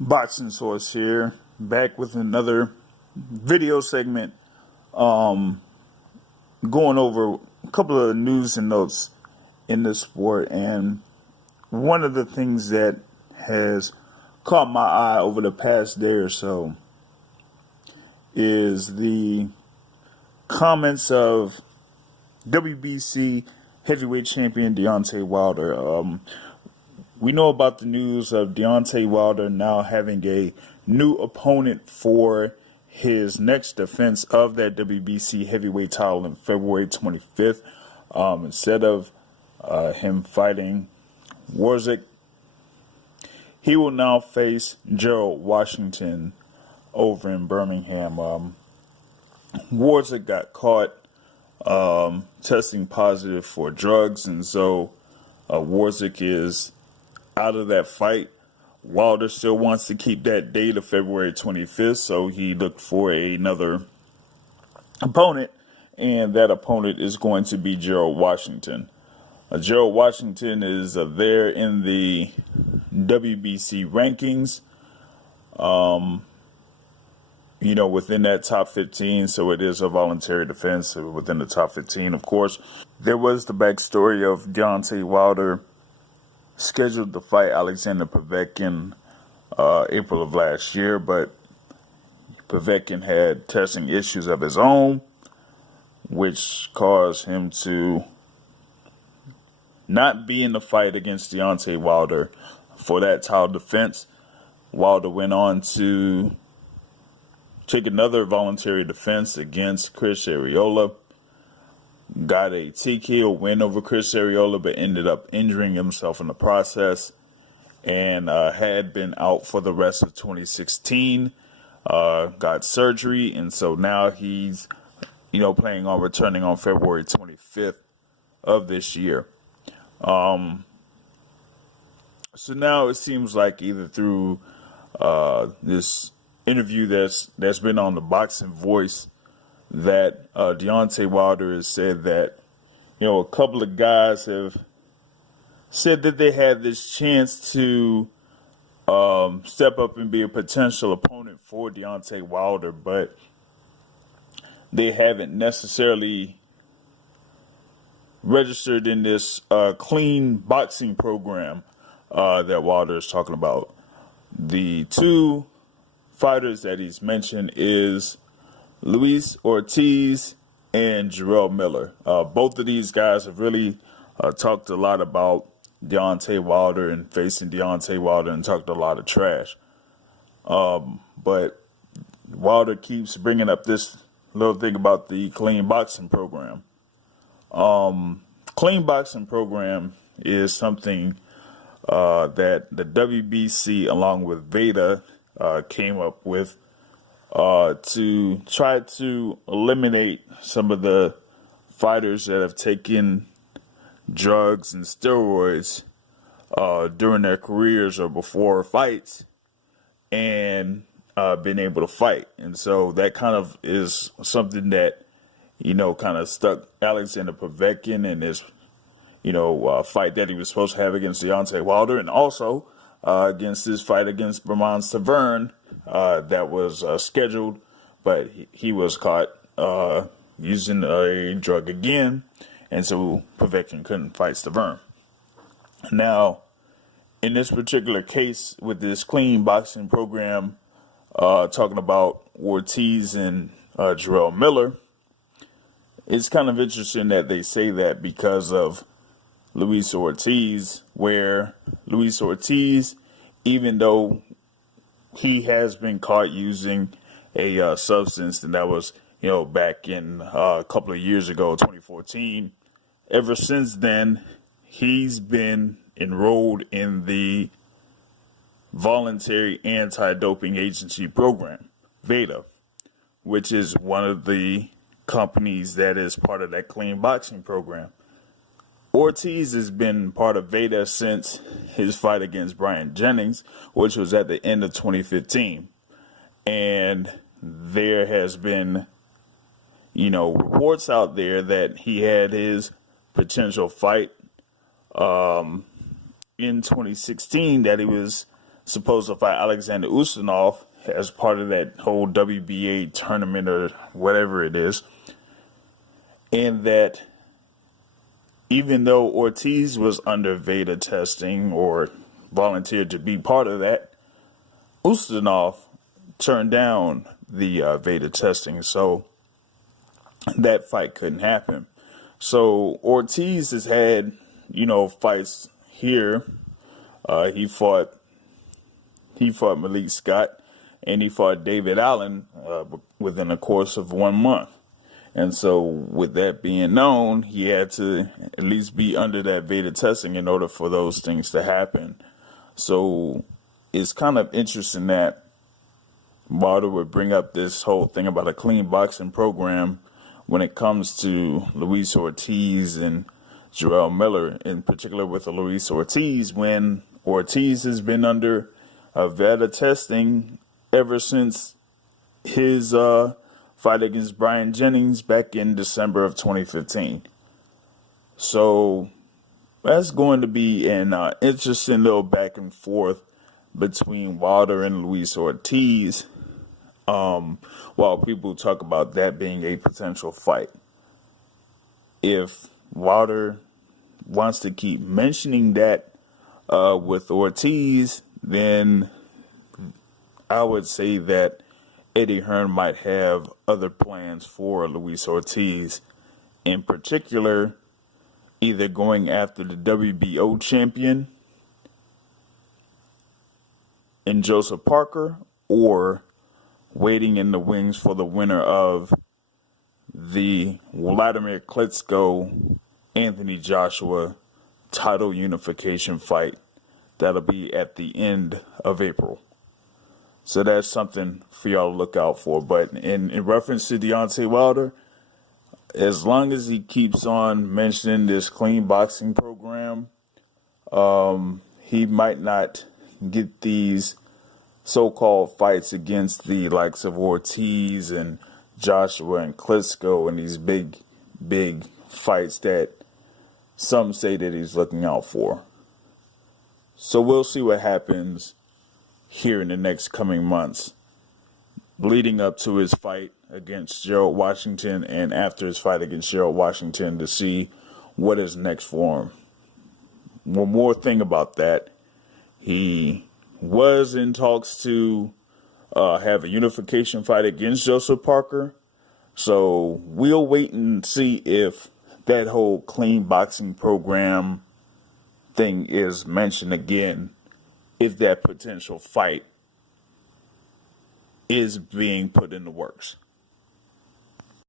Boxing Source here, back with another video segment, going over a couple of news and notes in the sport. And one of the things that has caught my eye over the past day or so is the comments of WBC heavyweight champion Deontay Wilder. We know about the news of Deontay Wilder now having a new opponent for his next defense of that WBC heavyweight title on February 25th. Instead of him fighting Warzik, he will now face Jarrell Washington over in Birmingham. Warzik got caught testing positive for drugs, and so Warzik is out of that fight. Wilder still wants to keep that date of February 25th, so he looked for another opponent, and that opponent is going to be Jarrell Washington. Jarrell Washington is there in the WBC rankings, within that top 15, so it is a voluntary defense within the top 15, of course. There was the backstory of Deontay Wilder scheduled to fight Alexander Povetkin April of last year, but Povetkin had testing issues of his own, which caused him to not be in the fight against Deontay Wilder for that title defense. Wilder went on to take another voluntary defense against Chris Arreola, got a TKO win over Chris Arreola, but ended up injuring himself in the process, and had been out for the rest of 2016, got surgery, and so now he's, planning on returning on February 25th of this year. So now it seems like either through this interview that's been on the Boxing Voice, that Deontay Wilder has said that, a couple of guys have said that they had this chance to step up and be a potential opponent for Deontay Wilder, but they haven't necessarily registered in this clean boxing program that Wilder is talking about. The two fighters that he's mentioned is Luis Ortiz and Jarrell Miller. Both of these guys have really talked a lot about Deontay Wilder and facing Deontay Wilder and talked a lot of trash. But Wilder keeps bringing up this little thing about the clean boxing program. Clean boxing program is something that the WBC along with VEDA came up with to try to eliminate some of the fighters that have taken drugs and steroids during their careers or before fights and been able to fight. And so that kind of is something that, kind of stuck Alexander Povetkin in his, fight that he was supposed to have against Deontay Wilder, and also against his fight against Brahman Stavern that was scheduled, but he was caught using a drug again, and so Povetkin couldn't fight Stavern. Now, in this particular case with this clean boxing program, talking about Ortiz and Jarrell Miller, it's kind of interesting that they say that because of Luis Ortiz, where Luis Ortiz, even though he has been caught using a substance, and that was, back in a couple of years ago, 2014, ever since then, he's been enrolled in the Voluntary Anti-Doping Agency Program, VEDA, which is one of the companies that is part of that clean boxing program. Ortiz has been part of VEDA since his fight against Brian Jennings, which was at the end of 2015. And there has been, reports out there that he had his potential fight in 2016 that he was supposed to fight Alexander Usyk as part of that whole WBA tournament or whatever it is. And that even though Ortiz was under Veda testing or volunteered to be part of that, Usyk turned down the Veda testing, so that fight couldn't happen. So Ortiz has had, fights here. He fought Malik Scott, and he fought David Allen within the course of 1 month. And so with that being known, he had to at least be under that Veda testing in order for those things to happen. So it's kind of interesting that Wilder would bring up this whole thing about a clean boxing program when it comes to Luis Ortiz and Jarrell Miller, in particular with Luis Ortiz, when Ortiz has been under Veda testing ever since his fight against Brian Jennings back in December of 2015. So that's going to be an interesting little back and forth between Wilder and Luis Ortiz, while people talk about that being a potential fight. If Wilder wants to keep mentioning that with Ortiz, then I would say that Eddie Hearn might have other plans for Luis Ortiz, in particular, either going after the WBO champion in Joseph Parker, or waiting in the wings for the winner of the Vladimir Klitschko Anthony Joshua title unification fight that'll be at the end of April. So that's something for y'all to look out for. But in reference to Deontay Wilder, as long as he keeps on mentioning this clean boxing program, he might not get these so-called fights against the likes of Ortiz and Joshua and Klitschko and these big fights that some say that he's looking out for. So we'll see what happens here in the next coming months, leading up to his fight against Gerald Washington and after his fight against Gerald Washington, to see what is next for him. One more thing about that, he was in talks to have a unification fight against Joseph Parker. So we'll wait and see if that whole clean boxing program thing is mentioned again, if that potential fight is being put in the works.